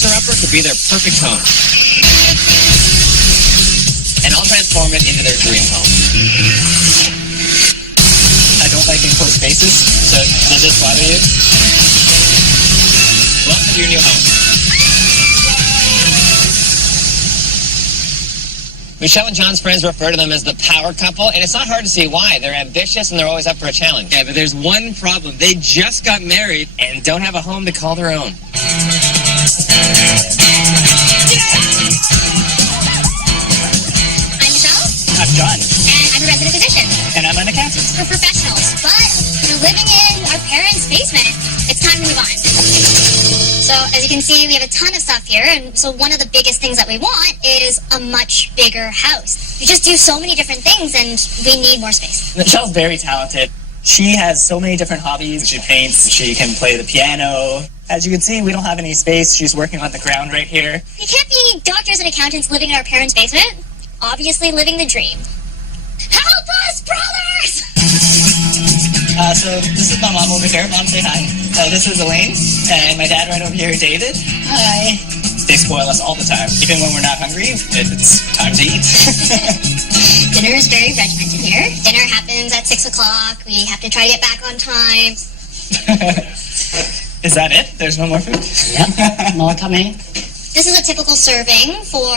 fixer-upper could be their perfect home. And I'll transform it into their dream home. I don't like enclosed spaces. So, does this bother you? Welcome to your new home. Michelle and John's friends refer to them as the power couple, and it's not hard to see why. They're ambitious and they're always up for a challenge. Yeah, but there's one problem. They just got married and don't have a home to call their own. I'm Michelle. I'm John. And I'm a resident physician. And I'm an accountant. We're professionals, but we're living in our parents' basement. It's time to move on. So, as you can see, we have a ton of stuff here, and so one of the biggest things that we want is a much bigger house. We just do so many different things, and we need more space. Michelle's very talented. She has so many different hobbies. She paints, she can play the piano. As you can see, we don't have any space. She's working on the ground right here. We can't be doctors and accountants living in our parents' basement. Obviously living the dream. Help us, brothers! So this is my mom over here. Mom, say hi. This is Elaine, and my dad right over here, David. Hi. They spoil us all the time. Even when we're not hungry, it's time to eat. Dinner is very regimented here. Dinner happens at 6 o'clock. We have to try to get back on time. Is that it? There's no more food? Yep, more coming. This is a typical serving for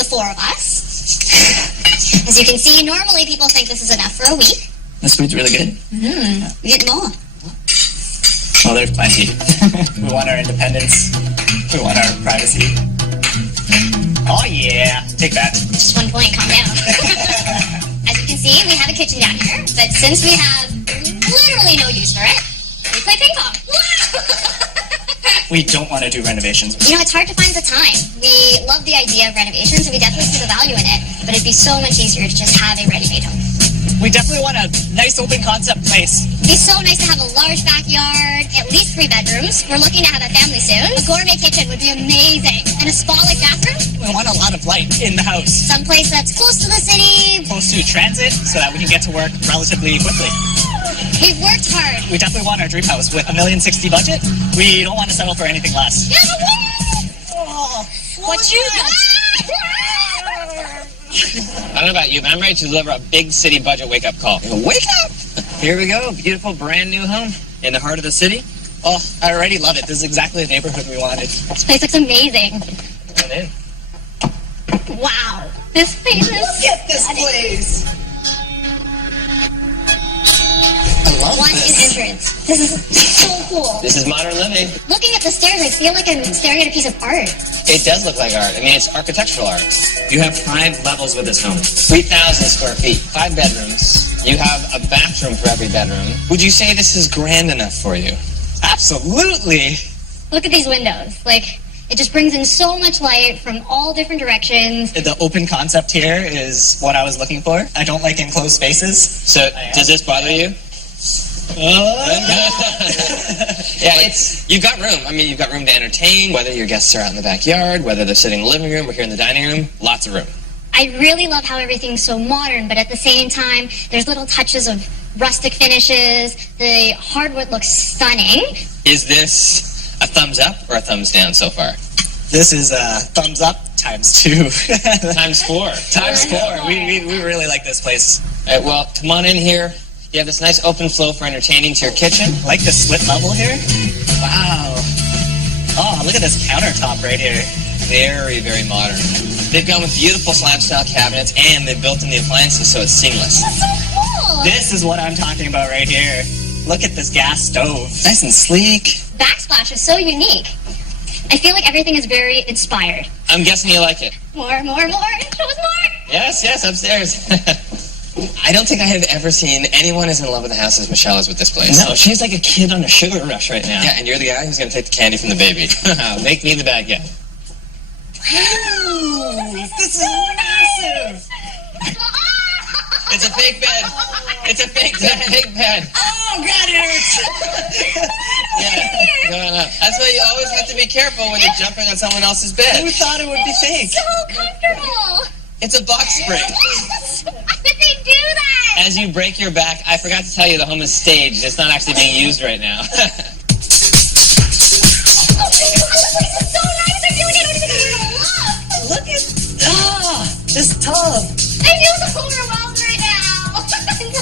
the four of us. As you can see, normally people think this is enough for a week. This food's really good. We get more. Well, there's plenty. We want our independence. We want our privacy. Oh, yeah. Take that. Just 1 point, calm down. As you can see, we have a kitchen down here, but since we have literally no use for it, we play ping pong. We don't want to do renovations. You know, it's hard to find the time. We love the idea of renovations, and we definitely see the value in it, but it'd be so much easier to just have a ready-made home. We definitely want a nice open concept place. It'd be so nice to have a large backyard, at least 3 bedrooms. We're looking to have a family soon. A gourmet kitchen would be amazing. And a spa-like bathroom. We want a lot of light in the house. Someplace that's close to the city. Close to transit so that we can get to work relatively quickly. We've worked hard. We definitely want our dream house with $1,060,000 budget. We don't want to settle for anything less. Yeah, Oh, what you got? I don't know about you, but I'm ready to deliver a big city budget wake-up call. Wake up! Here we go. Beautiful, brand new home in the heart of the city. Oh, I already love it. This is exactly the neighborhood we wanted. This place looks amazing. Come in. Wow. This place is... Look at this place! I love What this. an entrance. This is so cool. This is modern living. Looking at the stairs, I feel like I'm staring at a piece of art. It does look like art. I mean, it's architectural art. You have 5 levels with this home. 3,000 square feet, 5 bedrooms. You have a bathroom for every bedroom. Would you say this is grand enough for you? Absolutely. Look at these windows. Like, it just brings in so much light from all different directions. The open concept here is what I was looking for. I don't like enclosed spaces. So, does this bother you? Yeah, you've got room. I mean, you've got room to entertain, whether your guests are out in the backyard, whether they're sitting in the living room or here in the dining room. Lots of room. I really love how everything's so modern, but at the same time, there's little touches of rustic finishes. The hardwood looks stunning. Is this a thumbs up or a thumbs down so far? This is a thumbs up times 2. Times 4. Times 4. We really like this place. All right, well, come on in here. You have this nice open flow for entertaining to your kitchen. Like the split level here. Wow. Oh, look at this countertop right here. Very, very modern. They've gone with beautiful slab-style cabinets, and they've built in the appliances so it's seamless. That's so cool. This is what I'm talking about right here. Look at this gas stove. Nice and sleek. Backsplash is so unique. I feel like everything is very inspired. I'm guessing you like it. More. Show us more. Yes, upstairs. I don't think I have ever seen anyone as in love with the house as Michelle is with this place. No, she's like a kid on a sugar rush right now. Yeah, and you're the guy who's going to take the candy from the baby. Make me the bad guy. Wow, this is massive. It's a fake bed. It's a fake bed. Oh, God, it hurts. Yeah. No. That's why you always have to be careful when you're jumping on someone else's bed. Who thought it would be fake? So comfortable. It's a box spring. Yes. How did they do that? As you break your back, I forgot to tell you the home is staged. It's not actually being used right now. Oh my God, this place is so this tub. I feel overwhelmed right now. In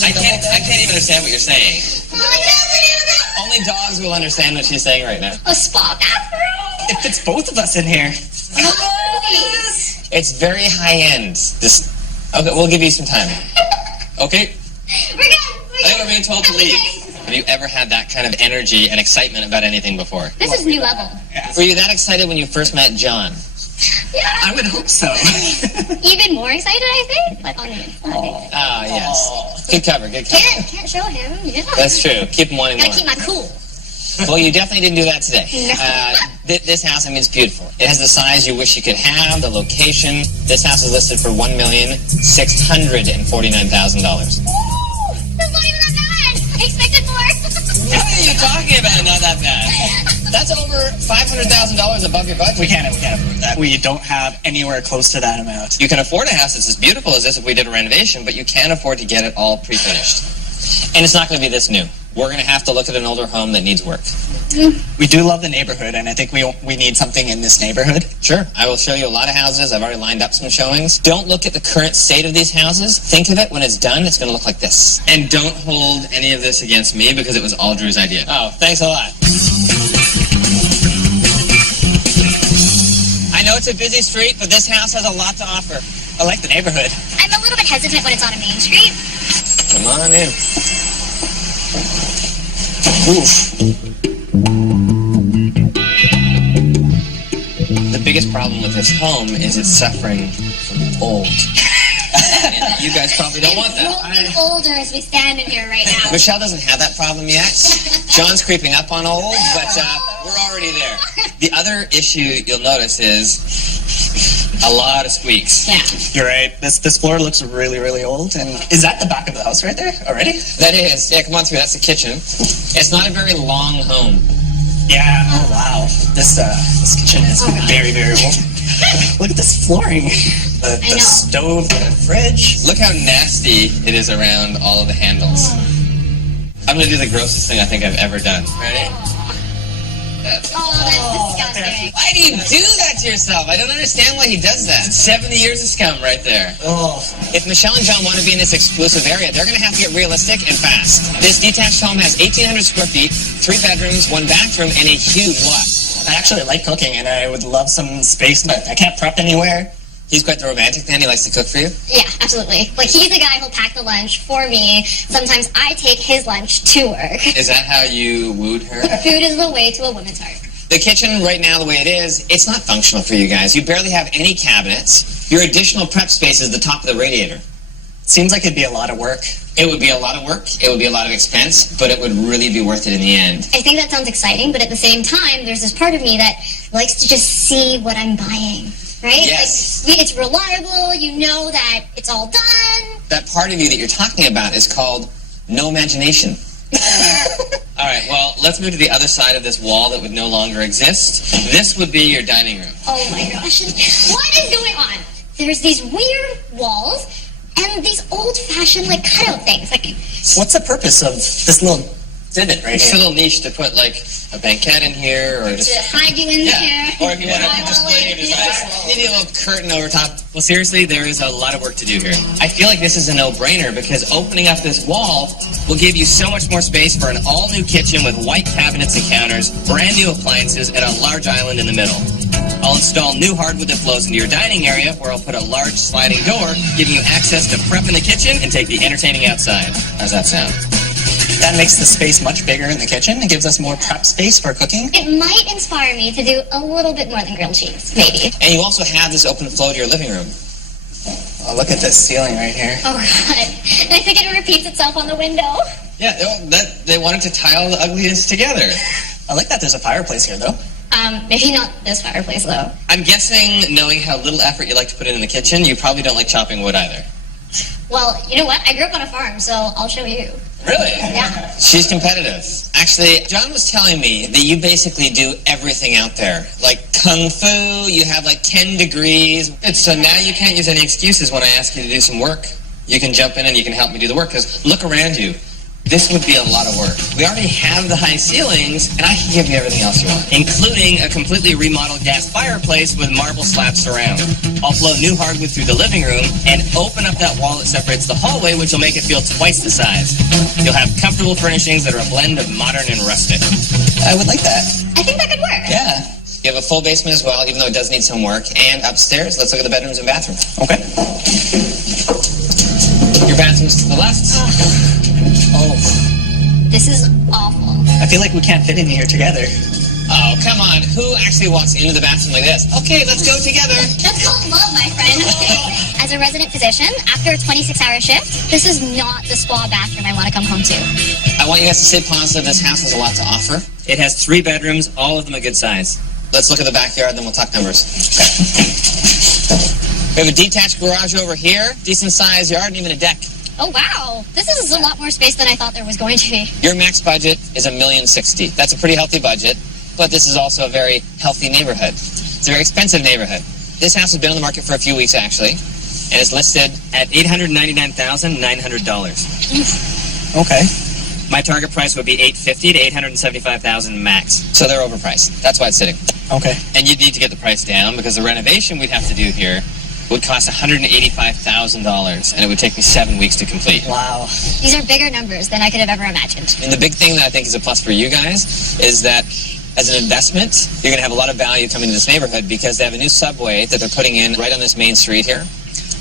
such a good way. I can't even understand what you're saying. Oh, no. Only dogs will understand what she's saying right now. A spa bathroom? It fits both of us in here. Please. It's very high-end. Okay, we'll give you some time. Okay? We're good. I think we're being told to leave. Have you ever had that kind of energy and excitement about anything before? This is new level. Were you that excited when you first met John? Yeah. I would hope so. Even more excited, I think. But on the inside. Ah, yes. Good cover, good cover. Can't show him. Yeah. That's true. Keep him wanting Gotta more. keep my cool. Well, you definitely didn't do that today. No. This house, I mean, it's beautiful. It has the size you wish you could have, the location. This house is listed for $1,649,000. That's not even that bad. I expected more. What are you talking about? Not that bad. That's over $500,000 above your budget. We can't afford that. We don't have anywhere close to that amount. You can afford a house that's as beautiful as this if we did a renovation, but you can't afford to get it all pre-finished. And it's not going to be this new. We're going to have to look at an older home that needs work. We do love the neighborhood, and I think we need something in this neighborhood. Sure. I will show you a lot of houses. I've already lined up some showings. Don't look at the current state of these houses. Think of it when it's done, it's going to look like this. And don't hold any of this against me because it was all Drew's idea. Oh, thanks a lot. I know it's a busy street, but this house has a lot to offer. I like the neighborhood. I'm a little bit hesitant when it's on a main street. Come on in. Oof. The biggest problem with this home is it's suffering from old. And you guys probably don't want that. Growing older as we stand in here right now. Michelle doesn't have that problem yet. John's creeping up on old, but we're already there. The other issue you'll notice is a lot of squeaks. Yeah. You're right. This floor looks really, really old. And is that the back of the house right there already? That is. Yeah, come on through. That's the kitchen. It's not a very long home. Yeah. Oh, wow. This kitchen is very, very old. Look at this flooring. The stove, the fridge. Look how nasty it is around all of the handles. I'm going to do the grossest thing I think I've ever done. Ready? That's disgusting. Why do you do that to yourself? I don't understand why he does that. 70 years of scum right there. Oh. If Michelle and John want to be in this exclusive area, they're going to have to get realistic and fast. This detached home has 1,800 square feet, 3 bedrooms, 1 bathroom, and a huge lot. I actually like cooking, and I would love some space, but I can't prep anywhere. He's quite the romantic man. He likes to cook for you. Yeah, absolutely. Like, he's the guy who'll pack the lunch for me. Sometimes I take his lunch to work. Is that how you wooed her? Food is the way to a woman's heart. The kitchen right now, the way it is, it's not functional for you guys. You barely have any cabinets. Your additional prep space is the top of the radiator. Seems like it'd be a lot of work. It would be a lot of work. It would be a lot of expense, but it would really be worth it in the end. I think that sounds exciting, but at the same time, there's this part of me that likes to just see what I'm buying. Right? Yes. Like, it's reliable. You know that it's all done. That part of you that you're talking about is called no imagination. All right, well, let's move to the other side of this wall that would no longer exist. This would be your dining room. Oh my gosh. What is going on? There's these weird walls and these old-fashioned, like, cutout things. Like, what's the purpose of this little divot right It's a here? little niche to put, like, a banquette in here, or just... to hide you in there. Or if you want to display your designs, maybe a little curtain over top. Well, seriously, there is a lot of work to do here. I feel like this is a no-brainer because opening up this wall will give you so much more space for an all-new kitchen with white cabinets and counters, brand new appliances, and a large island in the middle. I'll install new hardwood that flows into your dining area, where I'll put a large sliding door, giving you access to prep in the kitchen and take the entertaining outside. How's that sound? That makes the space much bigger in the kitchen. It gives us more prep space for cooking. It might inspire me to do a little bit more than grilled cheese, maybe. And you also have this open flow to your living room. Oh, look at this ceiling right here. Oh, God. And I think it repeats itself on the window. Yeah, they wanted to tie all the ugliness together. I like that there's a fireplace here, though. Maybe not this fireplace, though. I'm guessing, knowing how little effort you like to put in the kitchen, you probably don't like chopping wood either. Well, you know what? I grew up on a farm, so I'll show you. Really? Yeah. She's competitive. Actually, John was telling me that you basically do everything out there. Like kung fu, you have like 10 degrees. So now you can't use any excuses when I ask you to do some work. You can jump in and you can help me do the work, because look around you. This would be a lot of work. We already have the high ceilings, and I can give you everything else you want, including a completely remodeled gas fireplace with marble slab surround. I'll flow new hardwood through the living room and open up that wall that separates the hallway, which will make it feel twice the size. You'll have comfortable furnishings that are a blend of modern and rustic. I would like that. I think that could work. Yeah. You have a full basement as well, even though it does need some work. And upstairs, let's look at the bedrooms and bathrooms. Okay. Your bathroom's to the left. Oh, This is awful. I feel like we can't fit in here together. Oh, come on. Who actually walks into the bathroom like this? Okay, let's go together. That's called love, my friend. As a resident physician, after a 26-hour shift, this is not the spa bathroom I want to come home to. I want you guys to stay positive. This house has a lot to offer. It has 3 bedrooms, all of them a good size. Let's look at the backyard, then we'll talk numbers. We have a detached garage over here, decent sized yard, and even a deck. Oh, wow. This is a lot more space than I thought there was going to be. Your max budget is $1,060,000. That's a pretty healthy budget, but this is also a very healthy neighborhood. It's a very expensive neighborhood. This house has been on the market for a few weeks, actually, and is listed at $899,900. Okay. My target price would be $850,000 to $875,000 max. So they're overpriced. That's why it's sitting. Okay. And you'd need to get the price down because the renovation we'd have to do here would cost $185,000, and it would take me 7 weeks to complete. Wow. These are bigger numbers than I could have ever imagined. And the big thing that I think is a plus for you guys is that as an investment, you're going to have a lot of value coming to this neighborhood because they have a new subway that they're putting in right on this main street here.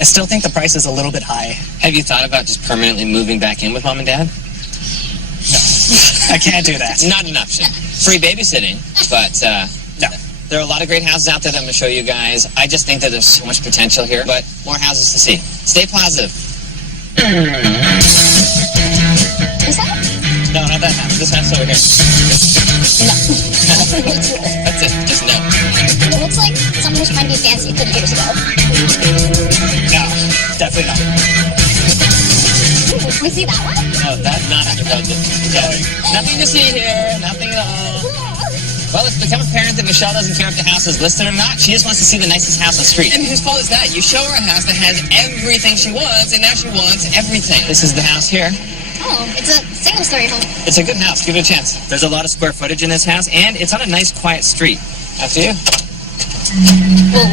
I still think the price is a little bit high. Have you thought about just permanently moving back in with Mom and Dad? No. I can't do that. Not an option. Free babysitting, but No. there are a lot of great houses out there that I'm going to show you guys. I just think that there's so much potential here, but more houses to see. Stay positive. Is that? No, not that house. This house over here. No. That's it. Just no. It looks like someone was trying to be fancy 30 years ago. No. Definitely not. Ooh, can we see that one? No, that's not in your budget. Yeah. Nothing to see here. Nothing at all. Well, it's become apparent that Michelle doesn't care if the house is listed or not. She just wants to see the nicest house on the street. And whose fault is that? You show her a house that has everything she wants, and now she wants everything. This is the house here. Oh, it's a single-story home. It's a good house. Give it a chance. There's a lot of square footage in this house, and it's on a nice, quiet street. After you. Whoa,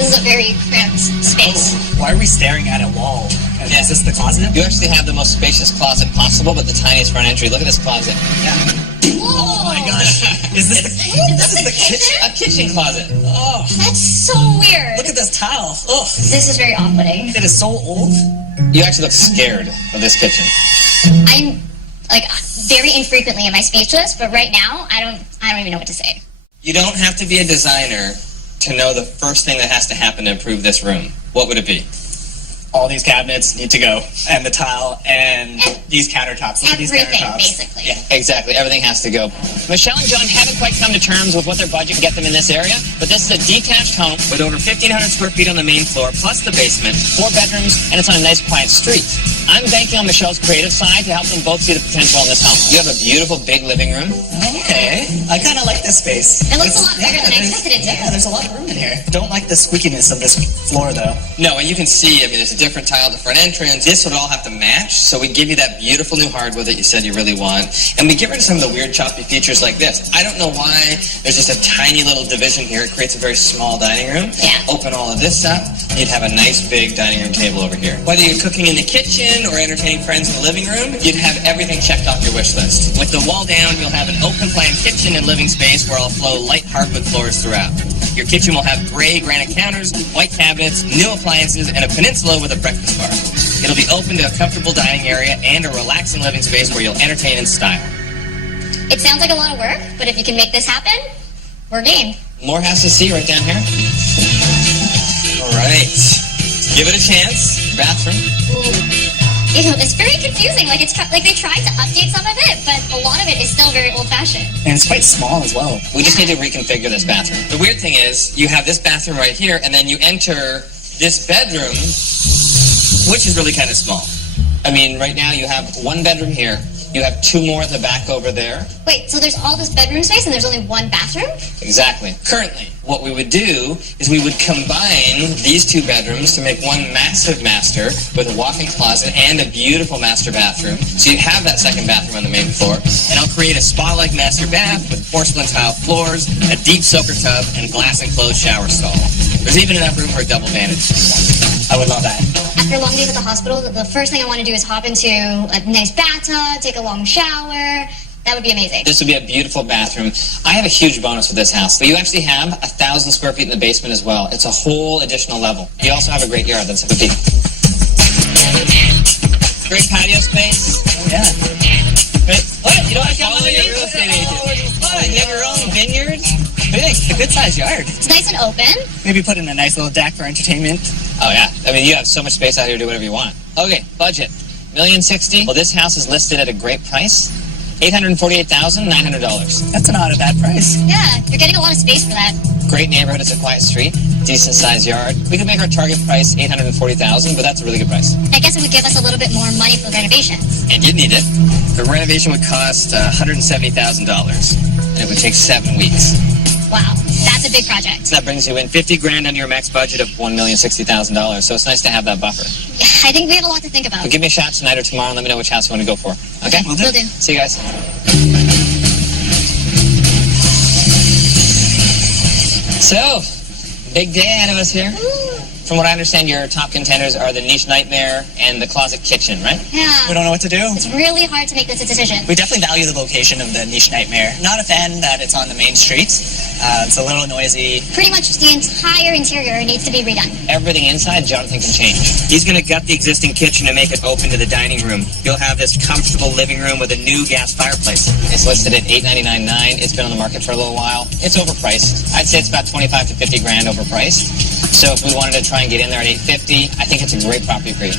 this is a very cramped space. Why are we staring at a wall? And is this the closet? You actually have the most spacious closet possible, but the tiniest front entry. Look at this closet. Yeah. Whoa! Oh my gosh. Is this the kitchen? A kitchen closet. Oh, That's so weird. look at this tile. Oh, This is very off-putting. it is so old. You actually look scared of this kitchen. I'm, like, very infrequently am I speechless, but right now, I don't even know what to say. You don't have to be a designer to know the first thing that has to happen to improve this room. What would it be? All these cabinets need to go, and the tile, and these countertops. Look at these Everything, countertops. basically. Yeah, exactly. Everything has to go. Michelle and John haven't quite come to terms with what their budget can get them in this area, but this is a detached home with over 1,500 square feet on the main floor, plus the basement, 4 bedrooms, and it's on a nice, quiet street. I'm banking on Michelle's creative side to help them both see the potential in this home. You have a beautiful, big living room. Okay. I kind of like this space. It looks a lot bigger than I expected it to. Yeah, there's a lot of room in here. Don't like the squeakiness of this floor, though. No, and you can see, I mean, there's a different tile at the front entrance. This would all have to match, so we give you that beautiful new hardwood that you said you really want, and we get rid of some of the weird choppy features like this. I don't know why there's just a tiny little division here. It creates a very small dining room. Yeah. Open all of this up, and you'd have a nice big dining room table over here. Whether you're cooking in the kitchen or entertaining friends in the living room, you'd have everything checked off your wish list. With the wall down, you'll have an open plan kitchen and living space where I'll flow light hardwood floors throughout. Your kitchen will have gray granite counters, white cabinets, new appliances, and a peninsula with a breakfast bar. It'll be open to a comfortable dining area and a relaxing living space where you'll entertain in style. It sounds like a lot of work, but if you can make this happen, we're game. More house to see right down here. All right. Give it a chance. Bathroom. Ew, it's very confusing. Like they tried to update some of it, but a lot of it is still very old-fashioned. And it's quite small as well. We just need to reconfigure this bathroom. The weird thing is, you have this bathroom right here, and then you enter this bedroom, which is really kind of small. I mean, right now you have 1 bedroom here, You have 2 more at the back over there. Wait, so there's all this bedroom space and there's only 1 bathroom? Exactly. Currently, what we would do is we would combine these 2 bedrooms to make one massive master with a walk-in closet and a beautiful master bathroom. So you'd have that second bathroom on the main floor. And I'll create a spa-like master bath with porcelain tile floors, a deep soaker tub, and glass-enclosed shower stall. There's even enough room for a double vantage. I would love that. After a long day at the hospital, the first thing I want to do is hop into a nice bathtub, take a long shower. That would be amazing. This would be a beautiful bathroom. I have a huge bonus with this house. So you actually have 1,000 square feet in the basement as well. It's a whole additional level. You also have a great yard. Let's have a peek. Great patio space. Oh, yeah. Great. What? You don't have to Follow your real estate agent. What? You have your own vineyard? It's a good-sized yard. It's nice and open. Maybe put in a nice little deck for entertainment. Oh, yeah. I mean, you have so much space out here to do whatever you want. Okay, budget. $1,060,000. Well, this house is listed at a great price. $848,900. That's not a bad price. Yeah, you're getting a lot of space for that. Great neighborhood. It's a quiet street. Decent sized yard. We could make our target price $840,000, but that's a really good price. I guess it would give us a little bit more money for renovations. And you'd need it. The renovation would cost $170,000, and it would take 7 weeks. Wow, that's a big project. So that brings you in $50,000 under your max budget of $1,060,000. So it's nice to have that buffer. Yeah, I think we have a lot to think about. But give me a shot tonight or tomorrow and let me know which house you want to go for. Okay? Will do. Will do. See you guys. So, big day ahead of us here. From what I understand, your top contenders are the Niche Nightmare and the Closet Kitchen, right? Yeah. We don't know what to do. It's really hard to make this a decision. We definitely value the location of the Niche Nightmare. Not a fan that it's on the main street. It's a little noisy. Pretty much the entire interior needs to be redone. Everything inside, Jonathan can change. He's going to gut the existing kitchen and make it open to the dining room. You'll have this comfortable living room with a new gas fireplace. It's listed at $899,900. It's been on the market for a little while. It's overpriced. I'd say it's about $25,000 to $50,000 overpriced. So if we wanted to try and get in there at $850,000, I think it's a great property for you.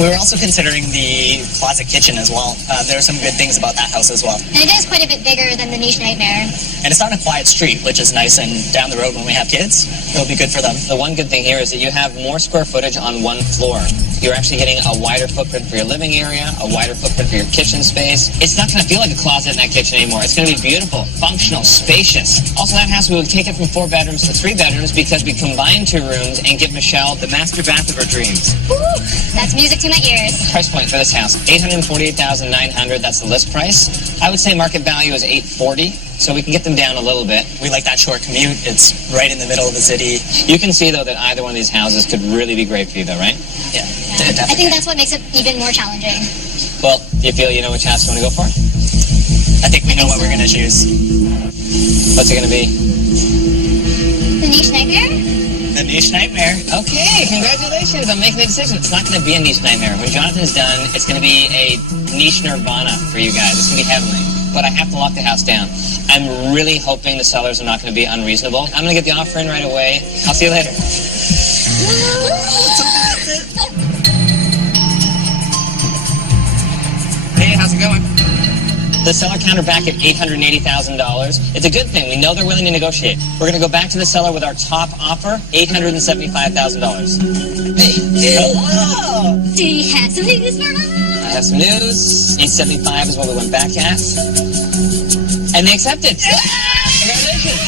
We were also considering the Closet Kitchen as well. There are some good things about that house as well. And it is quite a bit bigger than the Niche Nightmare. And it's on a quiet street, which is nice, and down the road when we have kids, it'll be good for them. The one good thing here is that you have more square footage on one floor. You're actually getting a wider footprint for your living area, a wider footprint for your kitchen space. It's not going to feel like a closet in that kitchen anymore. It's going to be beautiful, functional, spacious. Also, that house, we would take it from 4 bedrooms to 3 bedrooms because we combined 2 rooms and give Michelle the master bath of her dreams. Woo! That's music to my ears. Price point for this house, $848,900. That's the list price. I would say market value is $840,000. So we can get them down a little bit. We like that short commute. It's right in the middle of the city. You can see, though, that either one of these houses could really be great for you, though, right? Yeah, I definitely. think that's what makes it even more challenging. Well, do you feel you know which house you want to go for? I think we know what we're going to choose. What's it going to be? The Niche Nightmare? The Niche Nightmare. Okay, congratulations on making the decision. It's not going to be a Niche Nightmare. When Jonathan's done, it's going to be a Niche Nirvana for you guys. It's going to be heavenly. But I have to lock the house down. I'm really hoping the sellers are not going to be unreasonable. I'm going to get the offer in right away. I'll see you later. Hey, how's it going? The seller counter back at $880,000. It's a good thing. We know they're willing to negotiate. We're going to go back to the seller with our top offer, $875,000. Hey. Wow. Do you have some news for us? I have some news. $875 is what we went back at. And they accepted. Congratulations.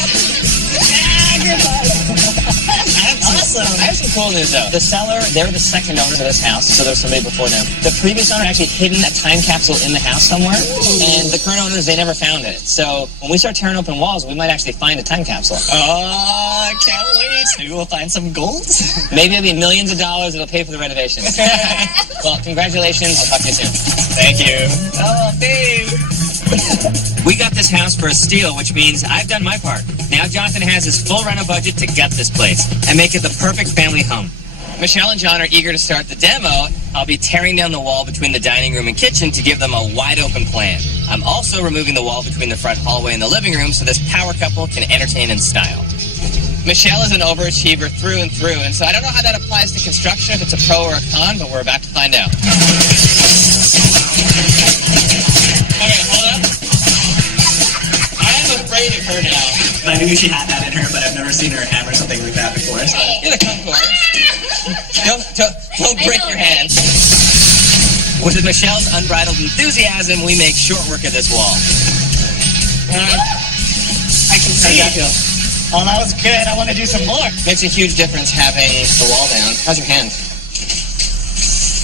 Awesome. I have some cool news, though. The seller, they're the second owner of this house, so there's somebody before them. The previous owner actually hidden a time capsule in the house somewhere, and the current owners, they never found it. So when we start tearing open walls, we might actually find a time capsule. Oh, can't wait. Maybe we'll find some gold. Maybe it'll be millions of dollars. It'll pay for the renovations. Well, congratulations. I'll talk to you soon. Thank you. Oh, babe. We got this house for a steal, which means I've done my part. Now Jonathan has his full rental budget to gut this place and make it the perfect family home. Michelle and John are eager to start the demo. I'll be tearing down the wall between the dining room and kitchen to give them a wide open plan. I'm also removing the wall between the front hallway and the living room so this power couple can entertain in style. Michelle is an overachiever through and through, and so I don't know how that applies to construction, if it's a pro or a con, but we're about to find out. Okay, hold up. I am afraid of her now. I knew she had that in her, but I've never seen her hammer something like that before. So. You're the concourse. Don't break your hands. With Michelle's unbridled enthusiasm, we make short work of this wall. I can see it. Oh, that was good. I want to do some more. Makes a huge difference having the wall down. How's your hand?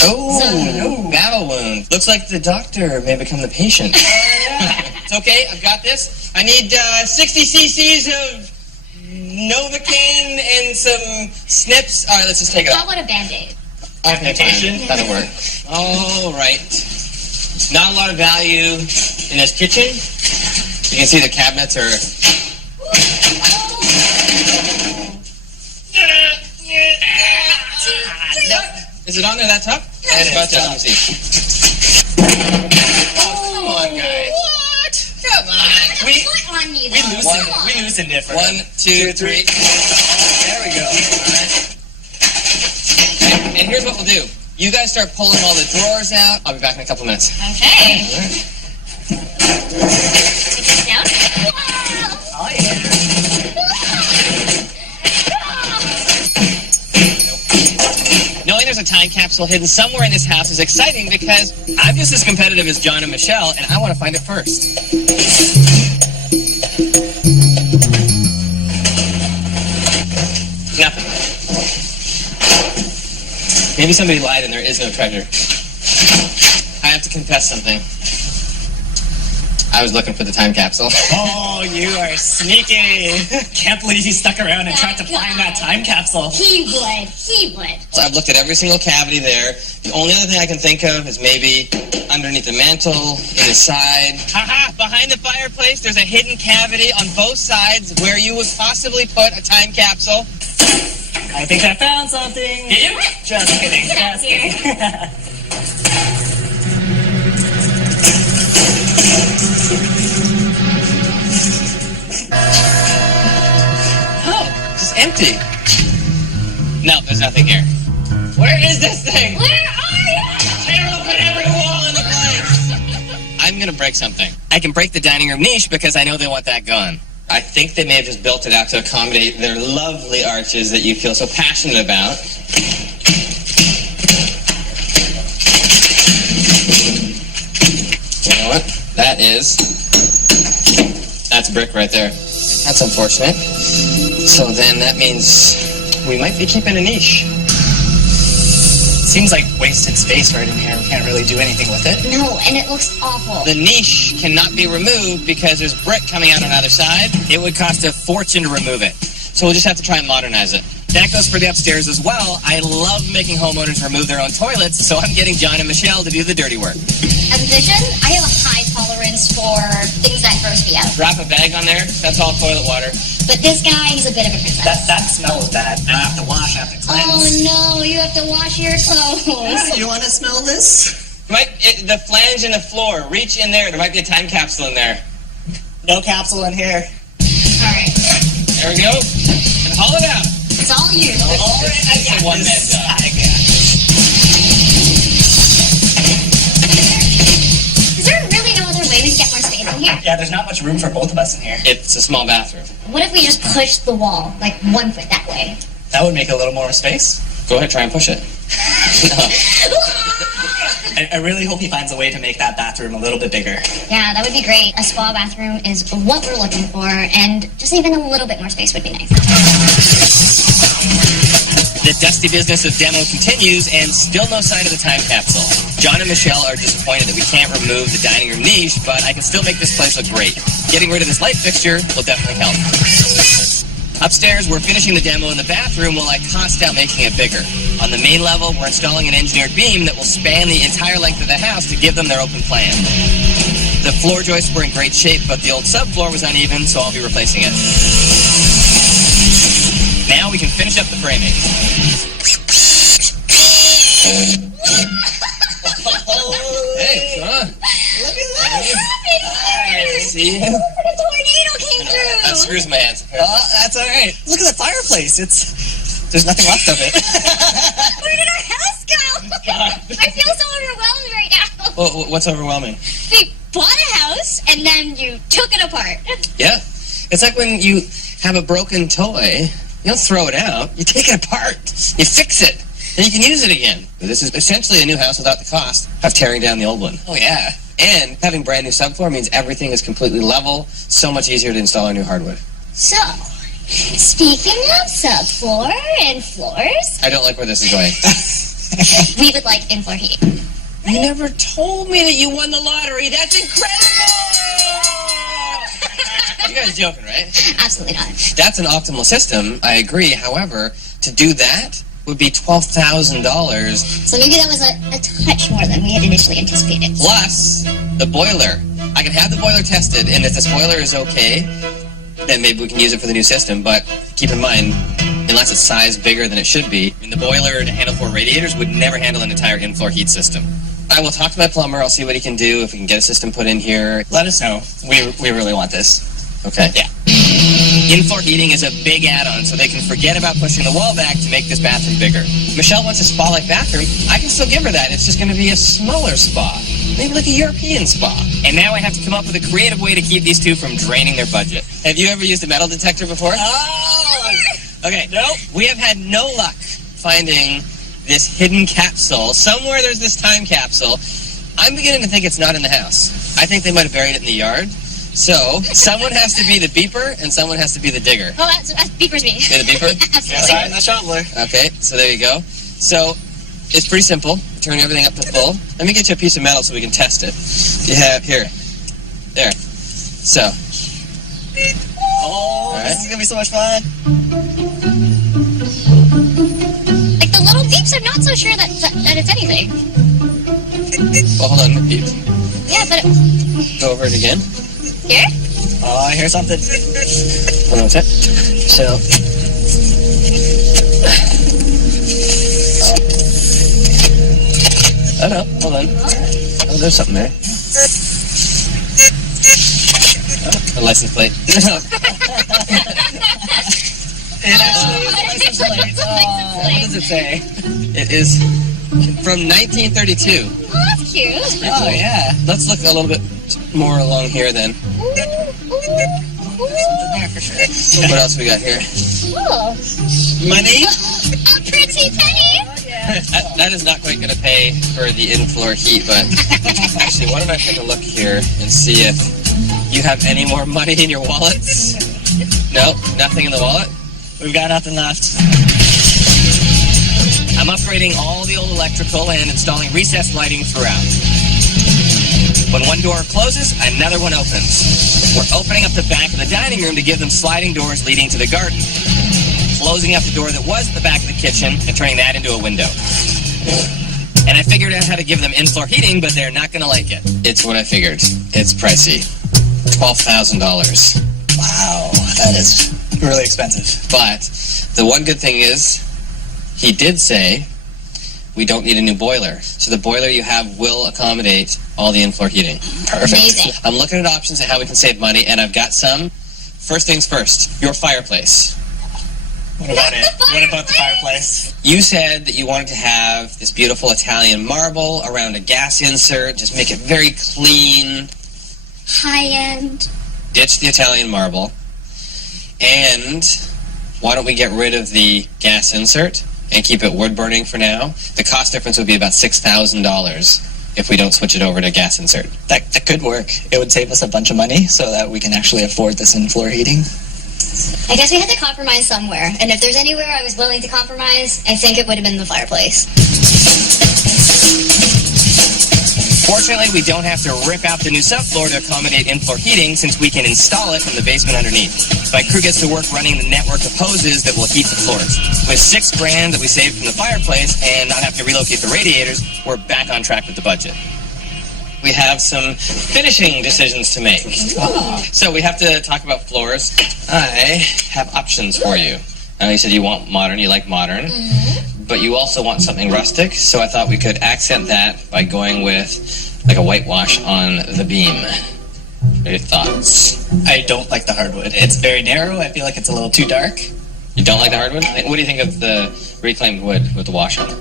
Oh, battle wound. Looks like the doctor may become the patient. It's okay, I've got this. I need 60 cc's of Novocaine and some snips. All right, let's just take it How off. about a Band-Aid? Okay, fine. That'll work. All right. Not a lot of value in this kitchen. You can see the cabinets are... Is it on there that tough? It's about to. Let me see. Oh, come on, guys. What? Come on. Put on me, though. We loosened it for 1, 2, 3. There we go. And here's what we'll do. You guys start pulling all the drawers out. I'll be back in a couple minutes. Okay. Take this down. Oh, yeah. Knowing there's a time capsule hidden somewhere in this house is exciting because I'm just as competitive as John and Michelle, and I want to find it first. Nothing. Maybe somebody lied and there is no treasure. I have to confess something. I was looking for the time capsule. Oh, you are sneaky. Can't believe you stuck around and tried to find that time capsule. He would. He would. So I've looked at every single cavity there. The only other thing I can think of is maybe underneath the mantle, in the side. Haha! Behind the fireplace, there's a hidden cavity on both sides where you would possibly put a time capsule. I think I found something. Did you? Just kidding. Get out Just here. kidding. Oh, just empty. No, there's nothing here. Where is this thing? Where are you? Tear open every wall in the place. I'm gonna break something. I can break the dining room niche because I know they want that gone. I think they may have just built it out to accommodate their lovely arches that you feel so passionate about. You know what? That's a brick right there. That's unfortunate. So then that means we might be keeping a niche. Seems like wasted space right in here. We can't really do anything with it. No, and it looks awful. The niche cannot be removed because there's brick coming out on either side. It would cost a fortune to remove it. So we'll just have to try and modernize it. That goes for the upstairs as well. I love making homeowners remove their own toilets, so I'm getting John and Michelle to do the dirty work. As a physician, I have a high tolerance for things that gross me out. Drop a bag on there, that's all toilet water. But this guy, he's a bit of a princess. That smells bad. I have to wash, I have to cleanse. Oh no, you have to wash your clothes. You want to smell this? The flange in the floor, reach in there. There might be a time capsule in there. No capsule in here. Alright, There we go. And haul it out. it's all you. It's a one-man job. Is there really no other way we can get more space in here? Yeah, there's not much room for both of us in here. It's a small bathroom. What if we just push the wall, like 1 foot that way? That would make a little more space. Go ahead, try and push it. I really hope he finds a way to make that bathroom a little bit bigger. Yeah, that would be great. A spa bathroom is what we're looking for, and just even a little bit more space would be nice. The dusty business of demo continues, and still no sign of the time capsule. John and Michelle are disappointed that we can't remove the dining room niche, but I can still make this place look great. Getting rid of this light fixture will definitely help. Upstairs, we're finishing the demo in the bathroom while I cost out making it bigger. On the main level, we're installing an engineered beam that will span the entire length of the house to give them their open plan. The floor joists were in great shape, but the old subfloor was uneven, so I'll be replacing it. Now we can finish up the framing. Hey, son. Look at See? A tornado came through! That screws my hands. Oh, that's all right. Look at the fireplace. There's nothing left of it. Where did our house go? I feel so overwhelmed right now. Well, what's overwhelming? We bought a house, and then you took it apart. Yeah. It's like when you have a broken toy, you don't throw it out. You take it apart. You fix it. and you can use it again. This is essentially a new house without the cost of tearing down the old one. Oh, yeah. And having brand new subfloor means everything is completely level, so much easier to install our new hardwood. So, speaking of subfloor and floors, I don't like where this is going. we would like in-floor heating. You never told me that you won the lottery. That's incredible! You guys joking, right? Absolutely not. That's an optimal system, I agree. However, to do that would be $12,000 So maybe that was a touch more than we had initially anticipated. plus the boiler. I can have the boiler tested, and if the boiler is okay, then maybe we can use it for the new system. But keep in mind, unless it's sized bigger than it should be, the boiler to handle 4 radiators would never handle an entire in-floor heat system. I will talk to my plumber. I'll see what he can do, if we can get a system put in here. Let us know. We really want this. Okay. Yeah. In-floor heating is a big add-on, so they can forget about pushing the wall back to make this bathroom bigger. Michelle wants a spa-like bathroom. I can still give her that. It's just going to be a smaller spa. Maybe like a European spa. And now I have to come up with a creative way to keep these two from draining their budget. Have you ever used a metal detector before? Oh! Okay. Nope. We have had no luck finding this hidden capsule. Somewhere there's this time capsule. I'm beginning to think it's not in the house. I think they might have buried it in the yard. So, someone has to be the beeper, and someone has to be the digger. Oh, that's beeper's me. You're the beeper? Absolutely. I'm the shoveler. Okay, so there you go. So, it's pretty simple. Turn everything up to full. Let me get you a piece of metal so we can test it. You have, here. There. So. Oh, right. This is going to be so much fun. Like, the little beeps, I'm not so sure that it's anything. Well, hold on, beep. Yeah, but Go over it again. here? Oh, I hear something. Hold on, what's that? So, Oh, no, hold on. Oh, there's something there. Oh, a license plate. it actually is a license plate. Oh, what does it say? It is from 1932. Oh, that's cute. Oh, yeah. Let's look a little bit more along here then. Ooh. There for sure. What else we got here? Oh, Money? a pretty penny. That is not quite going to pay for the in-floor heat, but actually, why don't I take a look here and see if you have any more money in your wallets? No, nothing in the wallet? We've got nothing left. I'm upgrading all the old electrical and installing recessed lighting throughout. When one door closes, another one opens. We're opening up the back of the dining room to give them sliding doors leading to the garden. Closing up the door that was at the back of the kitchen and turning that into a window. And I figured out how to give them in-floor heating, but they're not going to like it. It's what I figured. It's pricey. $12,000. Wow, that is really expensive. But the one good thing is, he did say we don't need a new boiler. So the boiler you have will accommodate all the in-floor heating. Perfect. Amazing. I'm looking at options and how we can save money, and I've got some. First things first, your fireplace. What about it? What about the fireplace? You said that you wanted to have this beautiful Italian marble around a gas insert, just make it very clean. High end. Ditch the Italian marble. And why don't we get rid of the gas insert and keep it wood burning for now? The cost difference would be about $6,000 if we don't switch it over to gas insert. That could work. It would save us a bunch of money so that we can actually afford this in-floor heating. I guess we had to compromise somewhere. And if there's anywhere I was willing to compromise, I think it would have been the fireplace. Fortunately, we don't have to rip out the new subfloor to accommodate in-floor heating since we can install it from the basement underneath. My crew gets to work running the network of hoses that will heat the floors. With $6,000 that we saved from the fireplace and not have to relocate the radiators, we're back on track with the budget. We have some finishing decisions to make. So we have to talk about floors. I have options for you. You said you want modern, you like modern, but you also want something rustic, so I thought we could accent that by going with like a whitewash on the beam. Your thoughts? I don't like the hardwood. It's very narrow. I feel like it's a little too dark. You don't like the hardwood? What do you think of the reclaimed wood with the wash on it?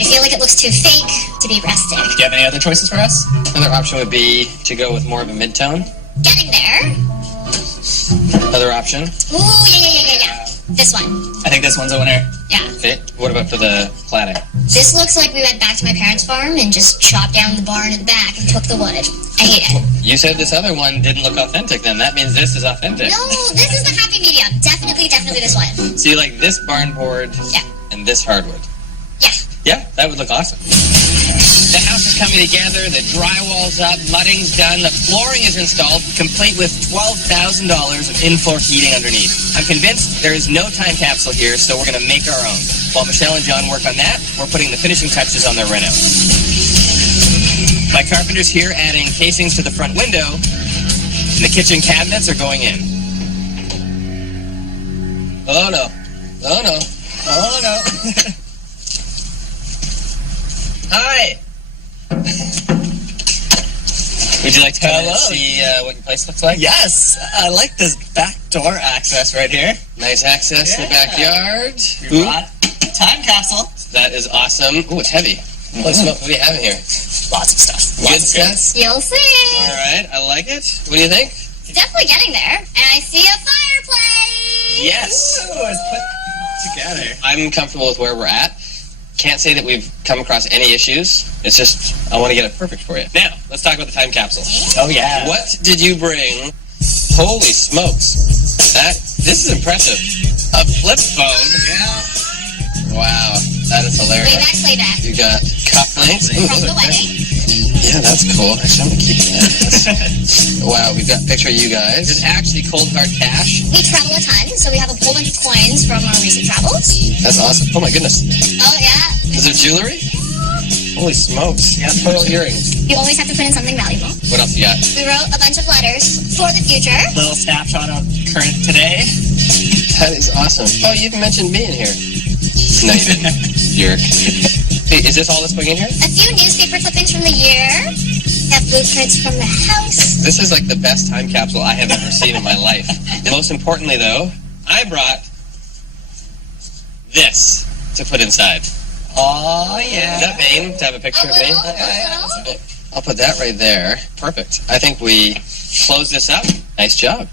I feel like it looks too fake to be rustic. Do you have any other choices for us? Another option would be to go with more of a mid-tone. Getting there. Another option, Ooh, yeah. This one. I think this one's a winner. Yeah. Okay. What about for the cladding? This looks like we went back to my parents' farm and just chopped down the barn in the back and took the wood. I hate it. You said this other one didn't look authentic then. That means this is authentic. No, this is the happy medium. Definitely this one. So you like this barn board Yeah. and this hardwood? Yeah. Yeah, that would look awesome. The house is coming together, the drywall's up, mudding's done, the flooring is installed, complete with $12,000 of in-floor heating underneath. I'm convinced there is no time capsule here, so we're going to make our own. While Michelle and John work on that, we're putting the finishing touches on their reno. My carpenter's here adding casings to the front window, and the kitchen cabinets are going in. Oh no. Oh no. Oh, no. Hi! Would you like to come in and Hello. see what your place looks like? Yes, I like this back door access right here. Nice access to the Yeah. backyard. We Ooh, brought time capsule. that is awesome. Ooh, it's heavy. What smoke do we have in here? Lots of stuff. Good Lots of stuff? You'll see. All right, I like it. What do you think? It's definitely getting there. And I see a fireplace. Yes. Ooh, it's put together. I'm comfortable with where we're at. Can't say that we've come across any issues. It's just, I want to get it perfect for you. Now, let's talk about the time capsule. Oh, yeah. What did you bring? Holy smokes. This is impressive. A flip phone. Yeah. Wow, that is hilarious. Playback. You got cufflinks. From the wedding. Yeah, that's cool. Actually, I'm gonna keep that. Wow, we've got a picture of you guys. There's actually cold hard cash. We travel a ton, so we have a whole bunch of coins from our recent travels. That's awesome. Oh my goodness. Oh, yeah. Is there jewelry? Holy smokes. Yeah, pearl earrings. You always have to put in something valuable. What else you got? We wrote a bunch of letters for the future. Little snapshot of current today. That is awesome. Oh, you even mentioned me in here. No, you didn't. Jerk. Hey, is this all that's going in here? A few newspaper clippings from the year. We have blueprints from the house. This is like the best time capsule I have ever seen in my life. Most importantly, though, I brought this to put inside. Oh, Is yeah. that vain to have a picture of me? A little. I'll put that right there. Perfect. I think we close this up. Nice job.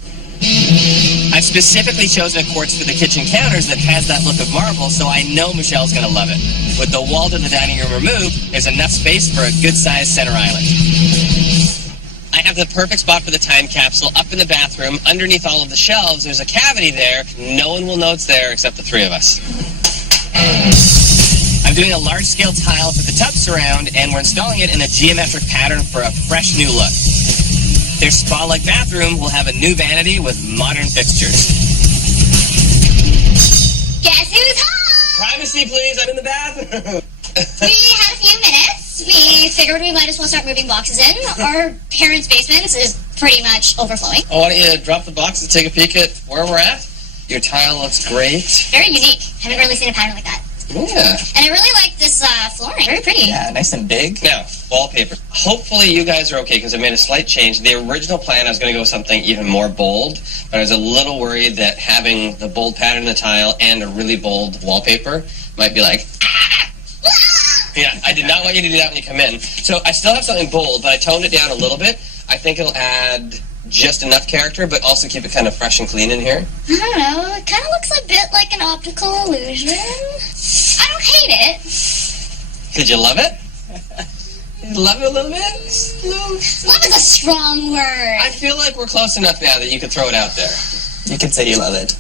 I've specifically chosen a quartz for the kitchen counters that has that look of marble, so I know Michelle's going to love it. With the wall to the dining room removed, there's enough space for a good-sized center island. I have the perfect spot for the time capsule up in the bathroom. Underneath all of the shelves, there's a cavity there. No one will know it's there except the three of us. I'm doing a large-scale tile for the tub surround, and we're installing it in a geometric pattern for a fresh new look. Their spa-like bathroom will have a new vanity with modern fixtures. Guess who's home? Privacy, please. I'm in the bathroom. We had a few minutes. We figured we might as well start moving boxes in. Our parents' basement is pretty much overflowing. Oh, why don't you drop the boxes, take a peek at where we're at? Your tile looks great. Very unique. Haven't really seen a pattern like that. Yeah. And I really like this flooring. Very pretty. Yeah, nice and big. Now, wallpaper. Hopefully you guys are okay because I made a slight change. The original plan, I was going to go with something even more bold, but I was a little worried that having the bold pattern in the tile and a really bold wallpaper might be like, ah! Yeah, I did not want you to do that when you come in. So I still have something bold, but I toned it down a little bit. I think it'll add just enough character, but also keep it kind of fresh and clean in here. I don't know. It kind of looks a bit like an optical illusion. I don't hate it. Did you love it? You love it a little bit? Love is a strong word. I feel like we're close enough now that you could throw it out there. You can say you love it.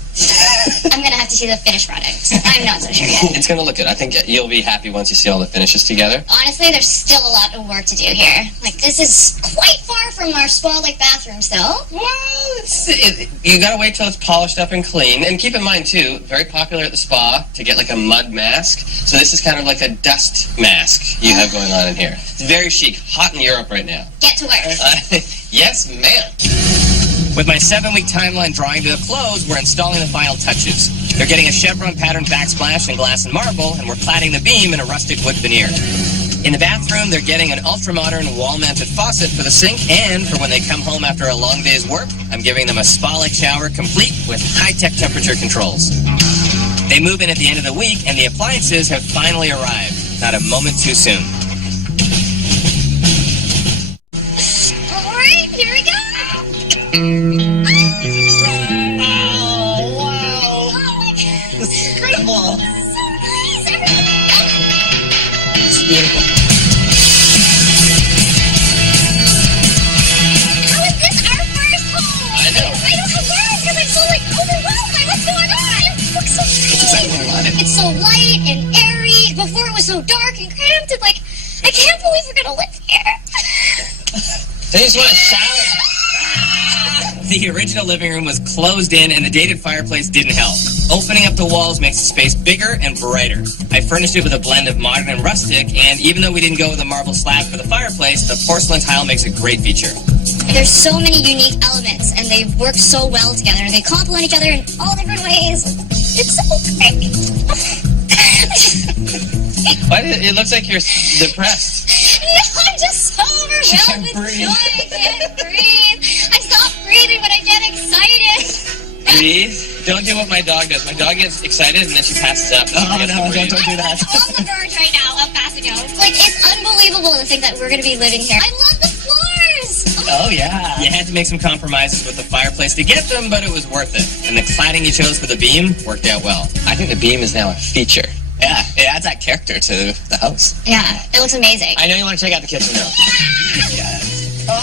I'm going to have to see the finished product. I'm not so sure yet. It's going to look good. I think you'll be happy once you see all the finishes together. Honestly, there's still a lot of work to do here. Like, this is quite far from our spa-like bathroom still. Well, you got to wait till it's polished up and clean. And keep in mind, too, very popular at the spa to get like a mud mask. So this is kind of like a dust mask you have going on in here. It's very chic. Hot in Europe right now. Get to work. Yes, ma'am. With my 7-week timeline drawing to a close, we're installing the final touches. They're getting a chevron pattern backsplash in glass and marble, and we're cladding the beam in a rustic wood veneer. In the bathroom, they're getting an ultra-modern wall-mounted faucet for the sink, and for when they come home after a long day's work, I'm giving them a spa-like shower complete with high-tech temperature controls. They move in at the end of the week, and the appliances have finally arrived. Not a moment too soon. All right, here we go. Oh, wow. Oh, my God. so dark and cramped, and like, I can't believe we're gonna live here. They just want to shower. The original living room was closed in, and the dated fireplace didn't help. Opening up the walls makes the space bigger and brighter. I furnished it with a blend of modern and rustic, and even though we didn't go with a marble slab for the fireplace, the porcelain tile makes a great feature. There's so many unique elements, and they work so well together. They complement each other in all different ways. It's so great. Why it looks like you're depressed. I'm just so overwhelmed with joy. I can't breathe. I stop breathing when I get excited. Breathe. Don't do what my dog does. My dog gets excited and then she passes out. Oh, no, don't do that. I'm on the verge right now of passing out. Like, it's unbelievable to think that we're going to be living here. I love the floors. Oh, yeah. You had to make some compromises with the fireplace to get them, but it was worth it. And the cladding you chose for the beam worked out well. I think the beam is now a feature. Yeah, it adds that character to the house. Yeah, it looks amazing. I know you want to check out the kitchen, though. Yes. Oh,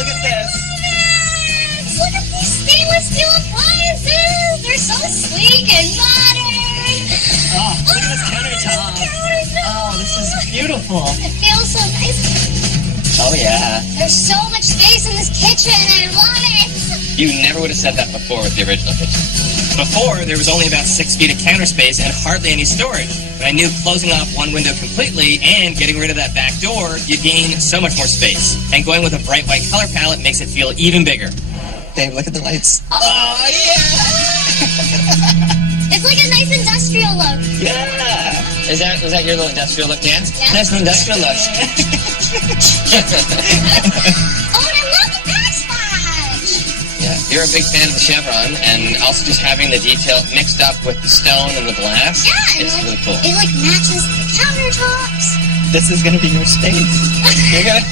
look at this. Look at these stainless steel appliances. They're so sleek and modern. Oh, look at this countertop. Oh, this is beautiful. It feels so nice. Oh, yeah. There's so much space in this kitchen. I love it. You never would have said that before with the original kitchen. Before, there was only about 6 feet of counter space and hardly any storage. But I knew closing off one window completely and getting rid of that back door, you gain so much more space. And going with a bright white color palette makes it feel even bigger. Dave, look at the lights. Oh, yeah. It's like a nice industrial look. Yeah. Was that your little industrial look, Dan? Yeah. Nice little industrial look. Oh, and I love the backsplash. Yeah, you're a big fan of the chevron, and also just having the detail mixed up with the stone and the glass. Yeah, It's really cool. It like matches the countertops. This is going to be your space. You're gonna,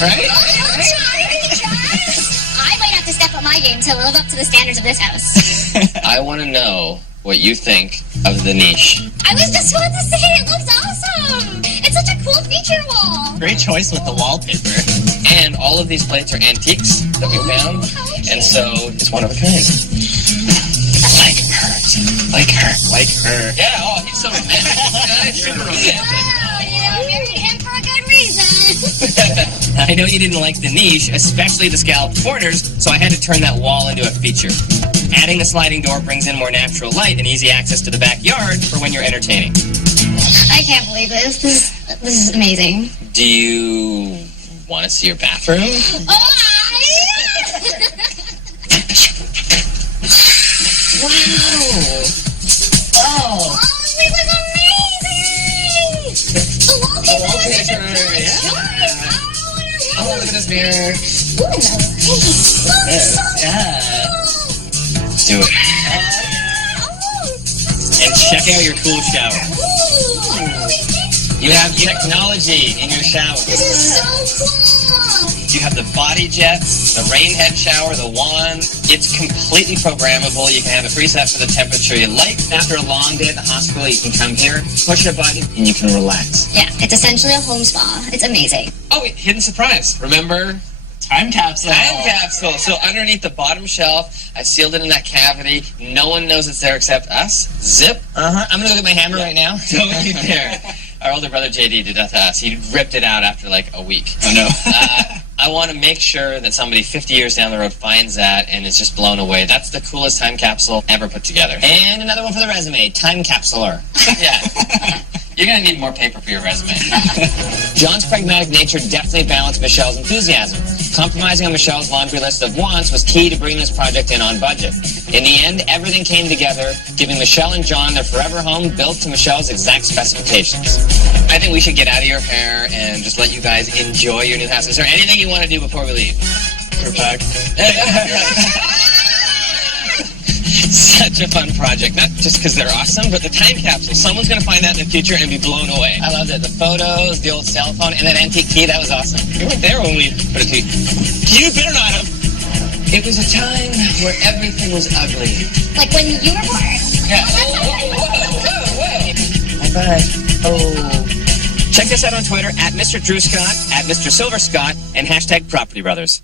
right? Oh, I might have to step up my game to live up to the standards of this house. I want to know what you think of the niche. I was just about to say, it looks awesome. It's such a cool feature wall. Great choice with the wallpaper. And all of these plates are antiques that we found, and so it's one of a kind. Like her. Like her. Like her. Yeah, oh, he's so romantic. This guy's super romantic. Wow, I married him for a good reason. I know you didn't like the niche, especially the scalloped corners, so I had to turn that wall into a feature. Adding the sliding door brings in more natural light and easy access to the backyard for when you're entertaining. I can't believe this. This is amazing. Do you want to see your bathroom? Oh, Wow. Oh. this is amazing. The wallpaper. Oh, look at this mirror. Yeah. Do it. And check out your cool shower. You have technology in your shower. This is so cool. You have the body jets, the rain head shower, the wand. It's completely programmable. You can have it preset for the temperature you like. After a long day at the hospital, you can come here, push a button, and you can relax. Yeah, it's essentially a home spa. It's amazing. Oh, wait, hidden surprise. Remember? Time capsule. Time capsule. So underneath the bottom shelf, I sealed it in that cavity. No one knows it's there except us. Zip. Uh-huh. I'm going to go get my hammer right now. Don't you dare. Our older brother JD did that to us. He ripped it out after like a week. Oh, no. I want to make sure that somebody 50 years down the road finds that and is just blown away. That's the coolest time capsule ever put together. And another one for the resume. Time capsuler. Yeah. You're going to need more paper for your resume. John's pragmatic nature definitely balanced Michelle's enthusiasm. Compromising on Michelle's laundry list of wants was key to bringing this project in on budget. In the end, everything came together, giving Michelle and John their forever home built to Michelle's exact specifications. I think we should get out of your hair and just let you guys enjoy your new house. Is there anything you want to do before we leave? We're back. Such a fun project. Not just because they're awesome, but the time capsule. Someone's going to find that in the future and be blown away. I loved it. The photos, the old cell phone, and that antique key, that was awesome. You weren't there when we put it to you. You better not have. It was a time where everything was ugly. Like when you were born. Yeah. Bye-bye. Oh. Check us out on Twitter at Mr. Drew Scott, at Mr. Silver Scott, and hashtag Property Brothers.